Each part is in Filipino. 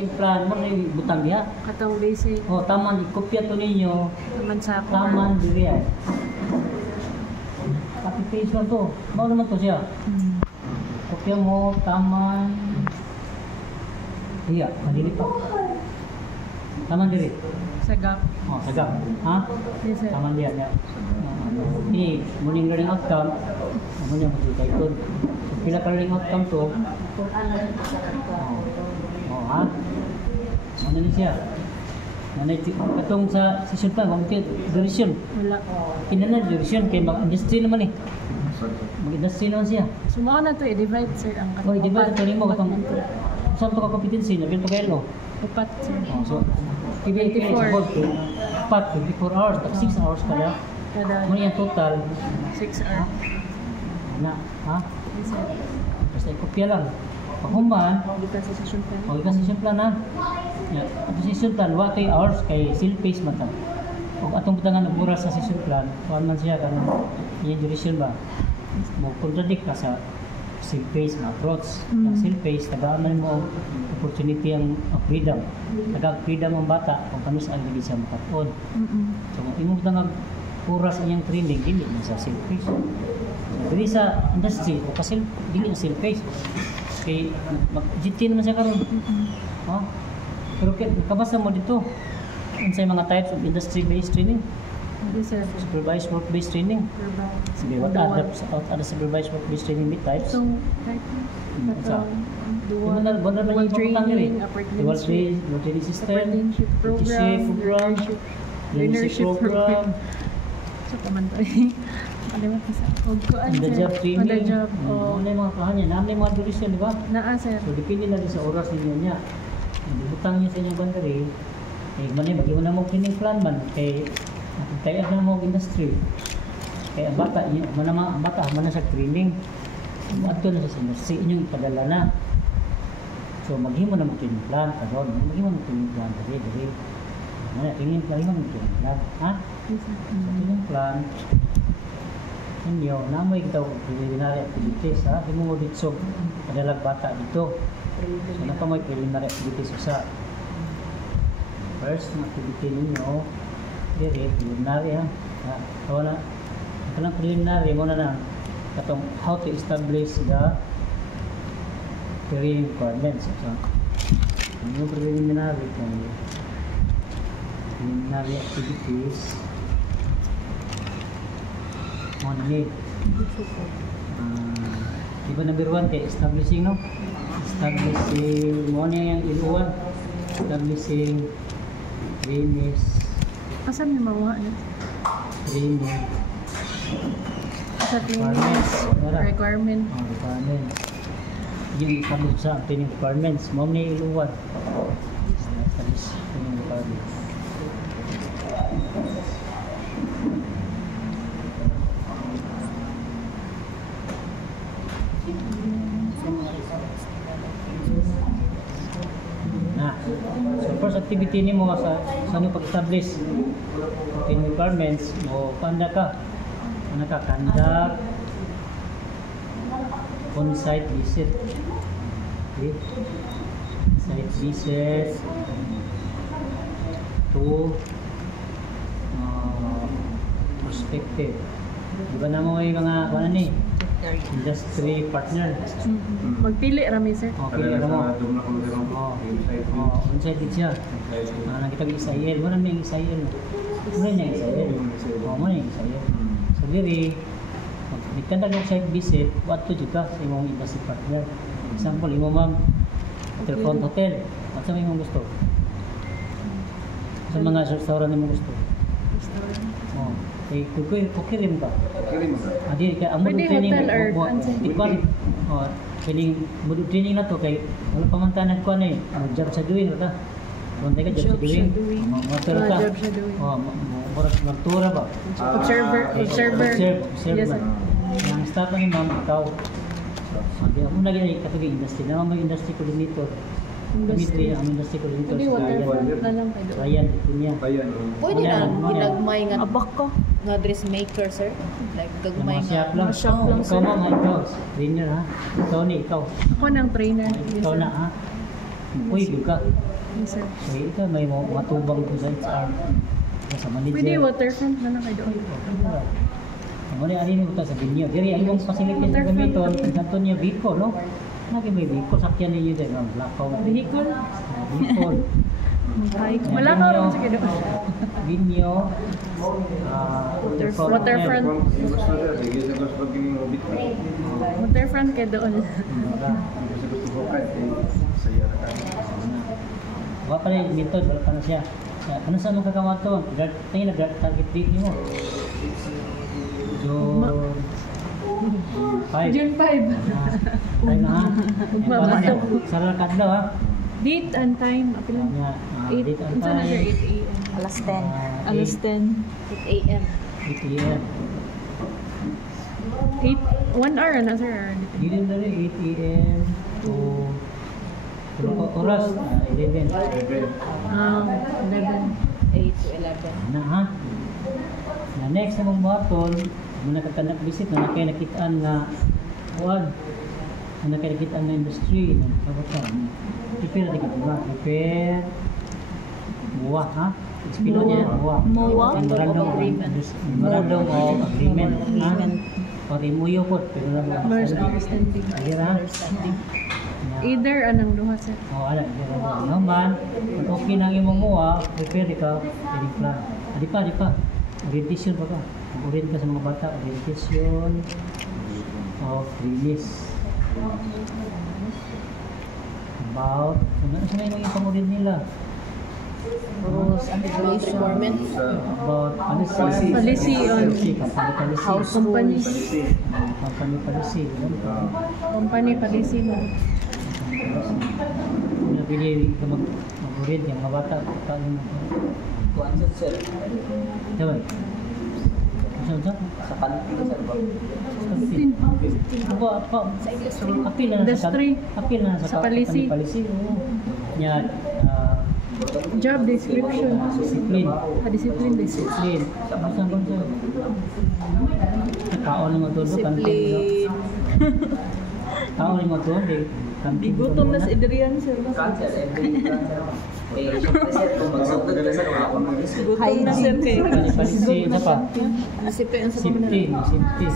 yung plan mo na butang diha. Katong basic. O, taman, ikopya to ninyo. Naman sa ako. Taman, diri ay. Copy-paste lang to. Mao naman to siya. Kopya mo, taman. Iya, madili pa. Taman diri. Sa gap. O, sagap. Ha? Yes, sir. Taman diya. Ini, muning learning outcome. Ano niya, magigay ko. Pila ka learning outcome to. Oh, ha? Ano ni siya? Ano katong sa session plan, mungkin duration. Wala. Kinana duration kay mag-industry naman eh. Mag-industry naman siya. Sumaka na to i-divide, sir. Ang Oh, di ba ito mo katong saan to ka competency na binto kayo no? Upat, sir. Oh, so PBA 4 24 hours, tak 6 hours kada. Kada Mo yung total 6 hour. na, ha? Yes, sir. Basta ikopya lang. Paghuman, Hindi ka sa session plan. ika session plan ha. Ya, ato session plan wa kay hours kay self-paced man ta. Ug atong butangan og oras sa session plan, kuan man siya kanang yung duration ba. Mo contradict ka sa self-paced na approach. Ang self-paced tagaan mo opportunity ang freedom. Tagag freedom ang bata kung paano sa agili siya makapon. So kung imong butangan oras iyang training dili man sa self-paced. Dili sa industry o kasi dili ang self-paced. Kay mag-GT naman siya karon. Ha? Pero kabasa mo dito unsay mga types of industry-based training, Yes, sir. supervised work-based training. Sige, what other supervised work-based training types? Itong type Sa dual Banda ba yung training, training? Dual apprenticeship, training system, apprenticeship program, program, learnership program. So, kaman to eh. Kalimat ko sa on the job training. On the job. Ano yung mga kahan niya? Namin yung mga duration, di ba? Naa, sir. So, depende na din sa oras ninyo niya. Butang niya sa inyong bandari, eh, manay, mag-iwan na mo training plan man, kay kaya na mo industry. Kaya ang bata, ang bata, man na sa training. Ato na sa industry, inyong ipadala na. So, maghimo na mo training plan, karon, maghimo mo training plan, dali. Ano, training plan, maghimo mo training plan. Ha? Yes, sir. Sa training plan, inyo, namoy kita preliminary activities, ha? Hindi mo dito padalag bata dito. So, napamoy preliminary activities sa first activity ninyo, preliminary, ha? Tawa na, kanang preliminary mo na katong how to establish the career requirements. So, yung preliminary activities, mo na need. Diba number 1 kay establishing, no? Establishing mo na yung iluwan. Establishing premise. Asan yung mawa niya? Training. Sa trainings, requirement. Requirements. Yung establish sa training requirements. Mo na yung iluwan. Establish training requirements. So first activity ni mo sa nyo pag-establish training requirements mo conduct on-site visit. Okay. Site visit to prospective. Diba na mo yung mga industry partner. Magpili rami, sir. Okay, alam mo. On-site din siya. Nakita ko Isael. Wala na yung Isael. Wala na yung Isael. Wala na yung Isael. So, diri, magkandag yung site visit, what to juga sa imong industry partner. Example, imo ma'am, Hotel Hotel. At sa imong gusto? Sa mga restaurant imong gusto? Eh, kukirim ka. Adi kay ang Pwede training hotel or fancy. tikwan. Kini mood training na to kay wala pamantanan ko na job sa doing ta. Kung tayo job sa doing. Motor ka. Job sa doing. Moras magtura ba? Observer. Yes, sir. Ang staff ni ma'am ikaw. Adi ako na gani katong industry. Na may industry coordinator. Industry, ang industry coordinator. Pwede waterfront na lang kayo. Ryan, kunya. Pwede na ginagmay nga Abak ko. nga dressmaker, sir. Like gagmay Mga shop nga. lang. Mga shop lang, Ikaw sir. ma'am, ikaw. Trainer ha. Ikaw ni ikaw. Ako ng trainer. Yes, Ikaw sir. na ha. Uy, ka. Yes, sir. So, ito may matubang ko sa HR. Sa manager. Pwede waterfront na lang kayo doon. Muli ani mo ta sa binyo. Diri ang imong facility sa gamiton sa Antonio Vico, no? Nagi may Vico sakyan ninyo din ang Blackout. Vehicle. Vico. Wala ka rin sige doon. Binyo. Waterfront. Waterfront kayo doon. Wa pa rin method, wala pa na siya. Ano sa mga kakawato? Tingin na target date mo. June 5. June 5. Tayo na ha. Magbabato. Sarang kadlaw ha. Date and time. Apilan. Date and Unsa na sir? time. 8 a.m. Alas 10. Alas 10. 8 a.m. 8 a.m. 1 hour na sir. Dito na rin 8 a.m. to oras. 11. 11. 8 to 11. Na ha. Na next na mong baton, muna ka visit na nakay nakitaan na kuwan. Na nakay nakitaan na industry na kabatan. Prepare di ka ba? Prepare. Buwa ha. Espino niya buwa. Memorandum of agreement. Ha? Pag imuyo po, pero lang. Merge understanding. Agira. Either anang duha sir. Ala, agira. Naman, kung okay nang imong muwa, prepare ka, ready plan. Di pa. Orientation pa ka. Mag-orient ka sa mga bata. Orientation of release. About, ano sa mga ipang-orient nila? Rules and regulations. Requirements. About policy. Policy on Company policy. House company. Company policy. Company policy no. Pinapili ka mag-orient yung mga bata. Paano mo? Diba? Sa kantin sa ba? Apil na Industry. apil na Sa policy. Policy. Yan. Job description. Discipline. Discipline basic. Discipline. Saan ba ito? Kaon na matulog. Discipline. Kaon na matulog. Gigutom na si Adrian sir. Gutom na sir kay. Policy. Isa pa. Discipline sa Safety.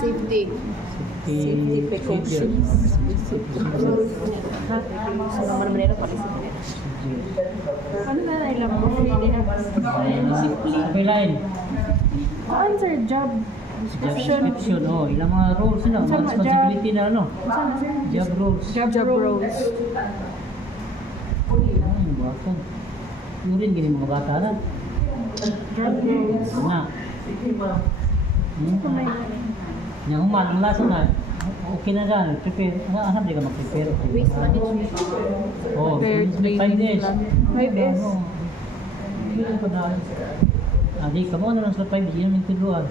Safety. Safety precautions. Sa mga manera pa Ano na ilang po free din? Line. Ano sir job description? Description. Oh, ilang mga rules na. Mga responsibility na ano. Saan sir? Job rules. Job roles. Buwakan. Yurin gini mga bata na. Job roles. Na. Yang human ang lasa na. Okay na dyan. Prepare. Ano di ka mag-prepare? waste management. Oh, Prepare 5 days. 5 days. Hindi ko na. Adi, kamo na lang sa 5 days. Yan yung tiluan.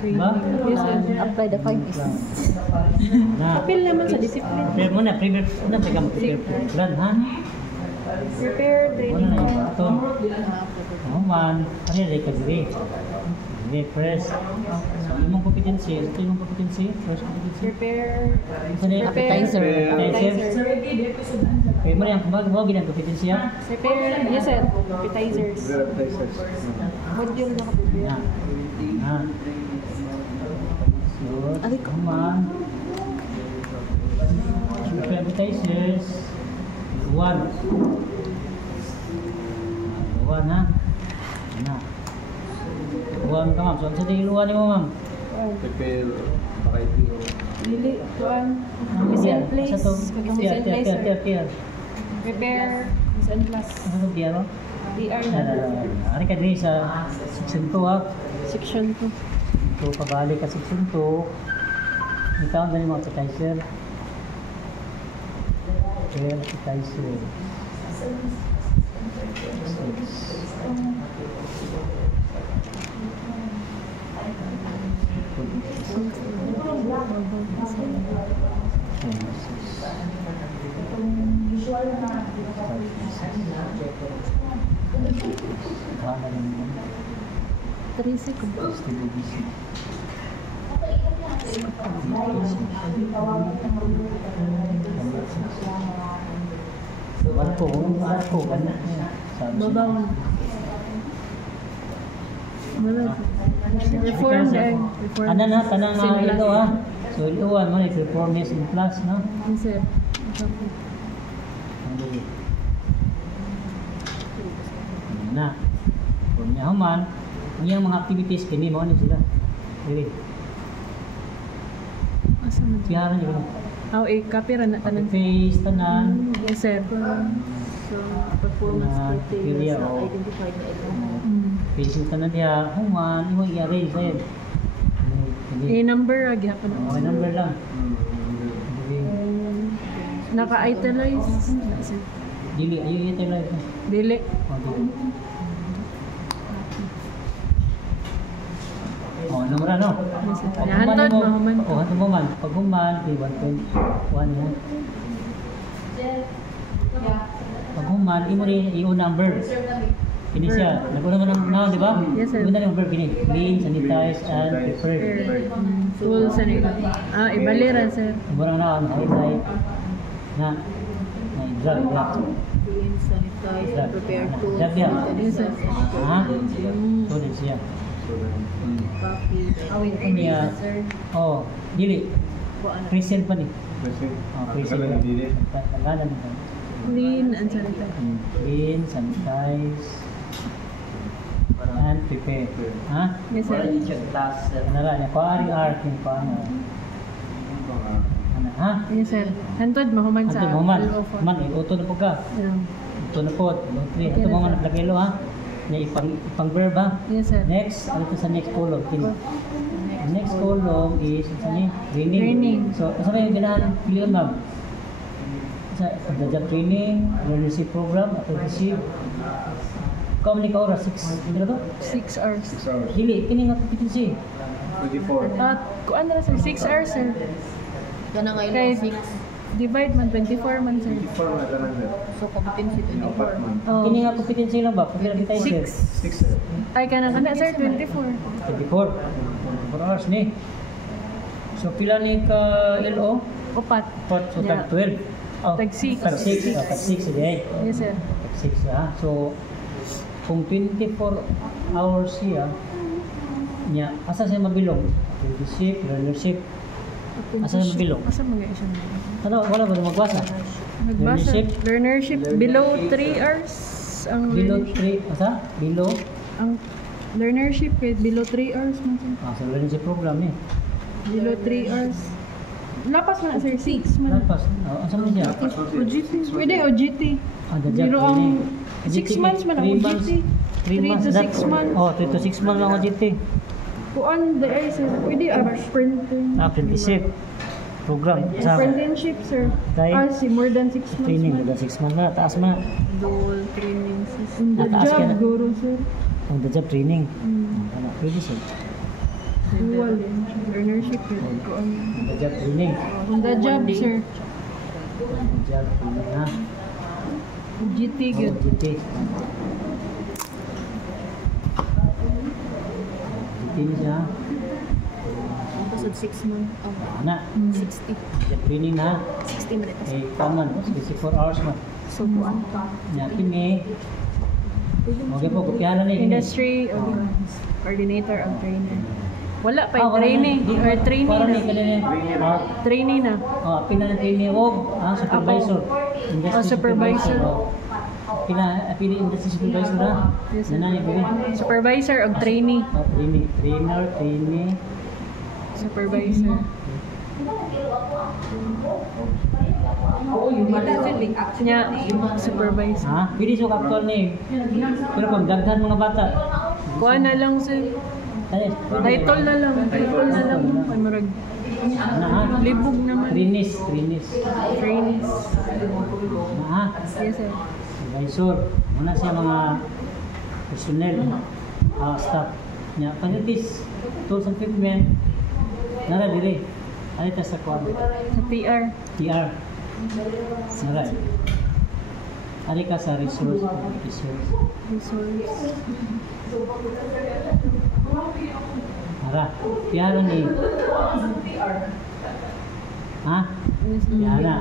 Diba? Yes sir. Apply the 5 days. Na. Apil naman sa discipline. Prepare mo na. Prepare. Ano di ka mag-prepare? Plan, ha? Prepare Ano training. na yung baton? Human. Ano yung ka diri? Diri, press. So, imong competency. Ito yung competency. First competency. Prepare. Ito na yung Appetizer. Appetizer. Kaya mo na yung kumbaga, ginang competency ha? Prepare. Yes sir. Appetizers. Module na Na. Na. So, human. Prepare appetizers. One. One ha? Na. One ka ma'am. So, sa iluwan mo ma'am? Prepare variety of Dili. Kuan. Miss and place. Sa to? Miss and place sir. Tier. Prepare. Miss and class. Ano to tier mo? DR na. Ari ka din sa section 2 ha? Section 2. So, pabalik ka section 2. Ikaw na yung mga appetizer. Okay, appetizer. 3 seconds. Barko, ganda. Sabi siya. Babaw. Reformed eh. Reformed. Ano na, tanang na Simula. ilo ha. So ilo mo, reformist in class, no? Yes, sir. Ano na. Kung niya human, ang iyang mga activities, kini mo sila. Dili. Asa man siya? Siyaran niyo. Oh, copy ra na tanan. Face, tanan. Yes, sir. So, performance Na, criteria criteria, sa oh. identified na ito. Face yung tanan niya, human, imo i-arrange sa'yo. Number ra gyapon. Okay, number lang. Naka-italize. Dili, ayun ito lang. Dili. Oh, numero no? Yes, sir. Pag Hantod, human mahuman. mo, oh, hantod mo man. Pag human, di 1.1 yan. Pag human, imo rin i-o number. Kini siya. Naguna man na, di ba? Yes, sir. Gunda number kini. Clean, sanitize, and prepare. Tools and ibalira, sir. Murang na, highlight. Na i-drag ya. Clean, sanitize, and prepare tools. Drag ya. Yes, sir. Ha? So, din siya. Copy. Niya, oh, dili. Present pa ni. Oh, present. Tagalan pa. Clean and sanitize. Clean, sanitize, and prepare. Ha? Yes, sir. Nara niya, paari art yung paano. Ano, ha? Yes, sir. Hantod, mahuman sa Ito mo man. LO4. Man, iuto na po ka. Yeah. Ito na po. Okay, Ito mo sir. man naglagay lo ha. Na ipang verb ha. Yes, sir. Next, ano to sa next column? The next column is sa ni training. Training. So, asa ba yung ganahan pilihan ma'am? Sa the job training, leadership program, apprenticeship. Kau ni ka oras 6. Dito to? 6 hours. Dili, kini nga competency. 24. Kuan na sir, 6 hours, sir. Kana ngayon Kay 6. divide man 24 man, sir. 24 na tanan sir. So, competency Apat 24. man. Oh. Kini nga competency lang ba? Pag kita sir. 6. 6 sir. Ay kana sir 24. 24. 24 hours ni. So pila ni ka LO? Upat. Pot so Yeah. tag 12. Oh, Tag 6. Tag 6. Oh, tag 6 day. Yes, sir. Tag 6 ha. So kung 24 hours siya niya, asa siya mabilong? Apprenticeship, leadership. Asa siya mabilong? Asa mga isa? Ano, wala ba magbasa? Nagbasa. Leadership? Learnership below 3 hours. Ang Below learnership. 3, asa? Below? Ang learnership kay below 3 hours man, sir. Ah, sa leadership program ni. Below 3 hours. Lapas man, sir. 6 man. Lapas. Oh, asa man siya? OGT. Pwede OGT. Ah, the job Pero ang training. 6 months man ang 3 months. OGT. 3 to 6 months. Oh, 3 to 6 months lang ang OGT. Kuan the ay sir. Pwede apprenticeship. Apprenticeship program. Sa Apprenticeship, sir. Kay? Si more than 6 months. training, man. mga 6 months na. Taas man. Dual training system. On the Nataas ka job, na. guru, sir. On the job training. Mm. Ano, pwede siya. Dual. Learnership, sir. Kuan. On the job training. On the job, sir. On the job training, ha? GT, Oh, good. GT. GT ni siya. Pasad 6 months. Oh, Ana, 60. job training na. 60 minutes. Eh, kaman, 64 hours man. So, kuan ka. Yakin ni. Okay po, kopyahan ni. Industry coordinator of training. Wala pa yung wala training. na. Or training Parang na. ni kanina. Ah, Training na. oh, pina na training o supervisor. Industry supervisor. Oh. Pina industry supervisor na. Yes, sir. Nanay bilin. Supervisor of trainee. Oh, trainee, trainer, trainee. Supervisor. Nya, supervisor. Ha? Pili sa actual ni. Pero pag daghan mga bata. Kuha na lang, sir. Ay, Title na lang. Title na lang. Ay, marag. na ha? Libog naman. Trainees, trainees. Trainees. Na ha? Yes, sir. Supervisor. Muna siya mga personnel, staff. Nya, panitis, tools and equipment. Nara dire. Ano ito sa kwan? Sa PR. TR. Nara. Ano ka sa resource? Resource. Nara. TR ni. Ha? Yes, TR na.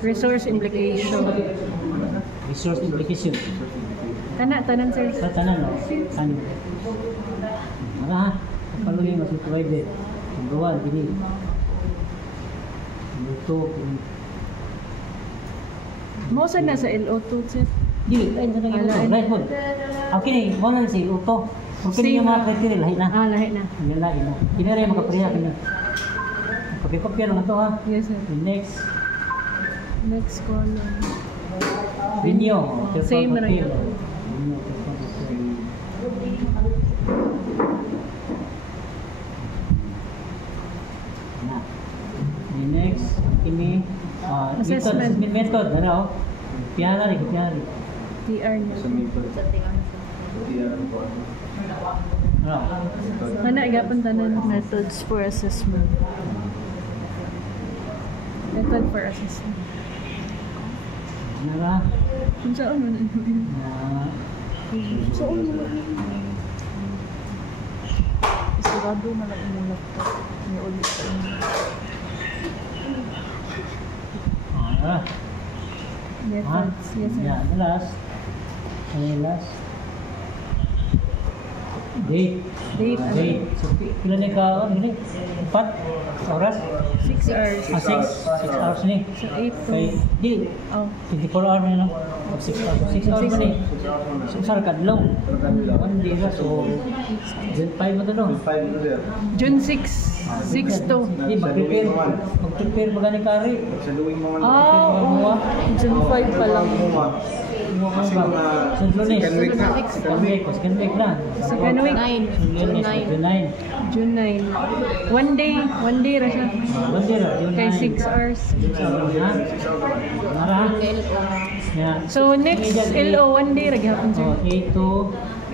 Resource implication. resource implication. Tanan sir. Sa tanan no. Ano? Mara ha. Paluhin mas provided. Number 1 dili. Number 2 Mo sa na sa LO2 sir. dili lain sa nang Lain. right mo. Okay ni mo na si auto. Kung kini Same yung mga na. criteria lahi na. Lahi na. Lahi na. Kini rin makapriya kini. Kopya lang ito ha. Yes sir. Next, Next column. Renew. Same na rin. The next, ini Assessment. assessment method. Ano? Piyari. TR niya. Sa Maple. Sa tingan Ano? Kana igapon tanan methods for assessment. Method for assessment. Ano? Kung saan mo na Sigurado na lang yung laptop. May ulit sa inyo. Ano? methods. Yes sir. Yeah, the last. Ano yung last? Date. Date. So, pila na ka, ano ni? 4 oras? 6 hours. 6 hours ni. So 8 to... Kay, di, Oh. 24 hours na lang. 6 hours. 6 hours na ni. So, sar kadlaw. One day na, so, June 5 mo to no? 5 ito sir. June 6. 6 to... Di, mag-prepare ba gani kari? Sa luwing mga Ah, oo. June 5 pa lang. Kasi mga second week na. Second week na. Second week. 9. June 9. June 9. One day ra siya. One day ra, June Kay 9. 6 hours. Ha? Mara? Yeah. So next LO, one day ra gyapon sir. Oh, 8 to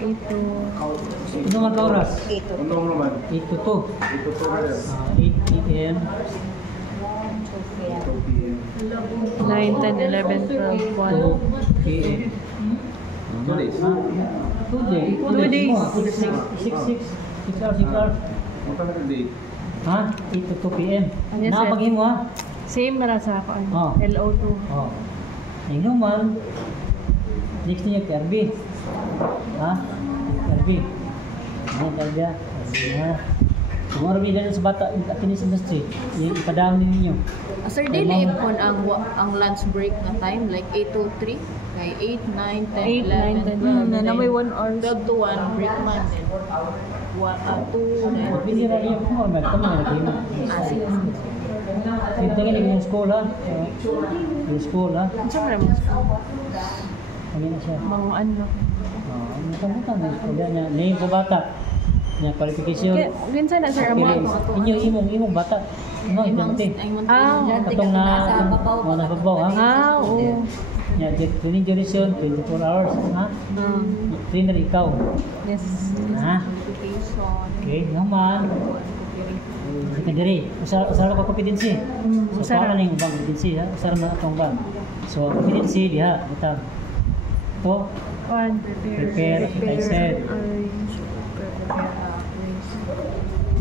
8 to... ano nga ka oras? Unong naman. 8 to 2. Ito to sir. 8 p.m. 2 p.m. 9, 10, 11, 12, 1. 2 p.m. 2 days. 2 days. 2 days. 6 hours. Ano ka na day? Ha? 8 to 2 p.m. Yes, sir. Nakapaghin mo ha? Same para sa ako. Oh. LO2. Oh. Ay naman. Next niya, KRB. Ha? KRB. Ano kaya? Ha? Kung marami din sa bata, kinis industry, ipadaan din ninyo. Sir, dili ipon ang lunch break na time, like 8 to 3, kay 8, 9, 10, 11, 12, Na may 1 hour. 12 to 1 break man din. 2, Hindi na rin kung ano, kami na naging. sige. Ito nga yung school ha. Yung school ha. Siyempre mo. Kami na siya. Mga ano. Nakamutan na yung school niya. Name po bata. Niya qualification. Minsan na sir, amo ako. Imong bata. Ano, itanti. Katong na, mga nababaw ha. Ah, oo. Niya, training duration, 24 hours ha. Trainer ikaw. Yes. Ha? Okay, naman. Secondary. Usara ka competency. So, para na yung bang competency ha. Usara na itong bang. So, competency diha. Ito. Ito. One, Prepare, as I said. arrange,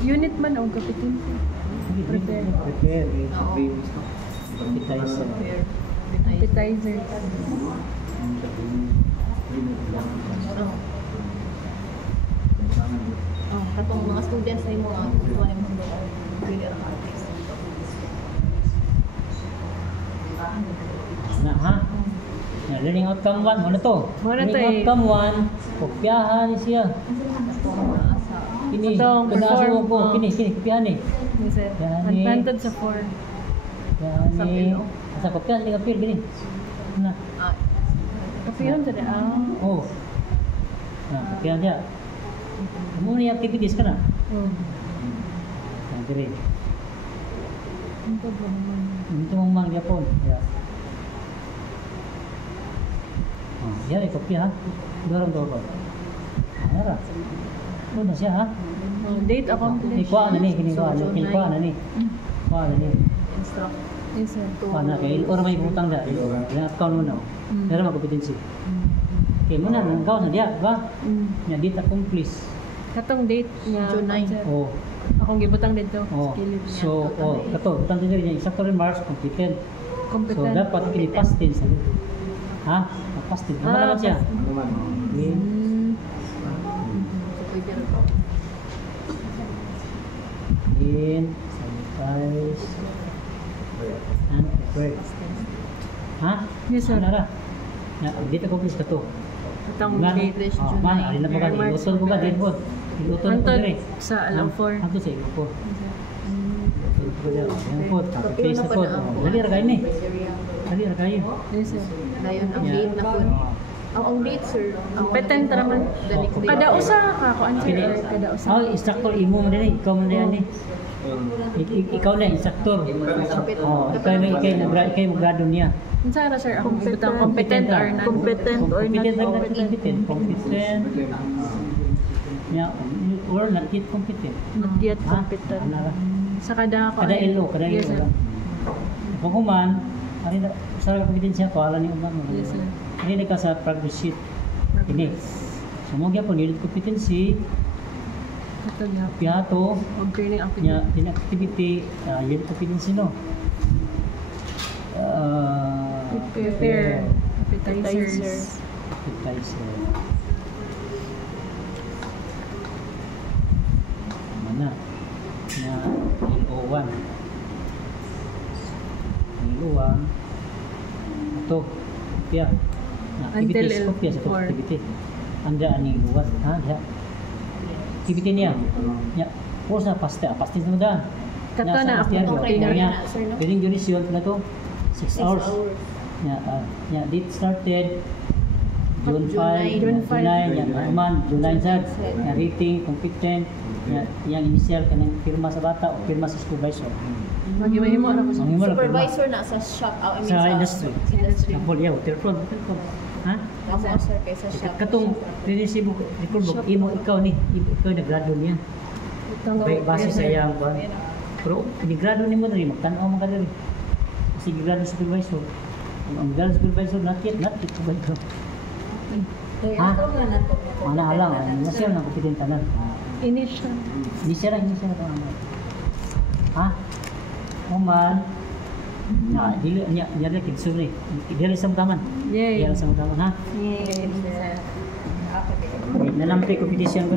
unit man o kapitin. Prepare. Prepare. Appetizer. Appetizer. Katong mga students na yung mga kuha ng mga pili ang artist. Na ha? Na, learning outcome 1. Ano to? Muna to Learning eh. outcome 1. Kopyahan ni siya. Kini. Itong Kinaasa mo perform, ko. oh. Kini. Kopyahan ni. Yes, sir. Yan, Advantage sa 4. Kopyahan Sa ni. pilo. Sa kopyahan ni kapil. Gini. Na. Kasi yun sir. Oh. Na, kopyahan siya. Ano ni activities ka na? Oh. Dire. Ito ba naman? Ito mong mang Japon. Ya. Oh, ya kopya ha. Dorong ko. Ara. Ano na siya ha? Oh, date accomplished. Kuha na ni, kini kuha na, kini kuha na ni. Kuha na ni. Instruct. Yes, sir. Kuha na kay or may butang da. Yung account mo na. Pero magkompetency. Okay, mo na nang gawas na dia, ba? Nya date accomplish. Katong date niya. June 9. sir. Oh. Akong gibutang dito. Oh. Skilled niya. So, oh, kato, butang din niya exact remarks competent. So Competent. dapat kini past tense ano? Ha? pastil. Naman siya. Naman. Okay. So, pwede rin. Clean, sanitize, and prepare. Ha? Yes, sir. Ano ra? Ya, dito ko please ka to. Itong Man, date. man, alin na ba ka? March, Iluton ko ba? February. Din po. Iluton ko Antod dire. sa alaw 4. Antod sa ilo po. Iluton ko dire. Yan po, copy-paste na po. Dali ra kayo ni. Dali ra kayo. Yes, sir. Dayon ang Ya. date na po. Ang date, sir. Ang Petent naman. The next day. Kada usa ka ko answer Pili. or kada usa. Oh, instructor imo mo din. Ikaw mo din ni. Ikaw na instructor. Oh, ikaw mag-grado niya. Unsa ra sir akong ibutang competent or non? Competent or not Competent. Competent. Yeah, or not yet competent. Not yet Ha? competent. Ano ra? Sa kada ko. Kada ilo, kada Yes, ilo sir. lang. Kung kuman, ari na sa kompetensya ko ala ni uman mo. Yes, sir. Ini ka sa progress sheet. Ini. So mo gyapon need competency, Ito niya. piato, Og training ang nya inactivity, yun competency no. prepare appetizers. Appetizer. Mana? Na LO1. LO1. Ito. Kopya. Na Until activities. Kopya sa L4. activity. Anda ani LO1. Ha? Diha. Activity niya. Ya. Course na pasta. Pasta na daan. Kato na ako. Okay na rin na, sir, no? Pwedeng duration na to. 6 hours. 6 hours. Ya, date started June 5, June 5. ya, man, June 9 sad, ya, rating, competent, ya, yang initial kanang pirma sa bata o pirma sa supervisor. Magimahimo na ko sa Ang himo lang pirma Supervisor na sa shop. I mean, sa industry. Industry. Kapol, ya, hotel front. Ha? Nasa sir kay sa shop. Katong resibo record book imo ikaw ni, ikaw nag-grado niya. Base sa iyang kuan. Pero ni-grado nimo diri magtan-aw man ka diri. Kasi grado supervisor. Ang grado supervisor not yet supervisor. Ha? Mana halang, masya na kapitin tanan. initial. Ini sira tanan. Ha? Kuman. Na dili nya nya kidsur ni. Dili sa taman. Yay. Dili sa taman ha. Yay. Nanampi competition ko.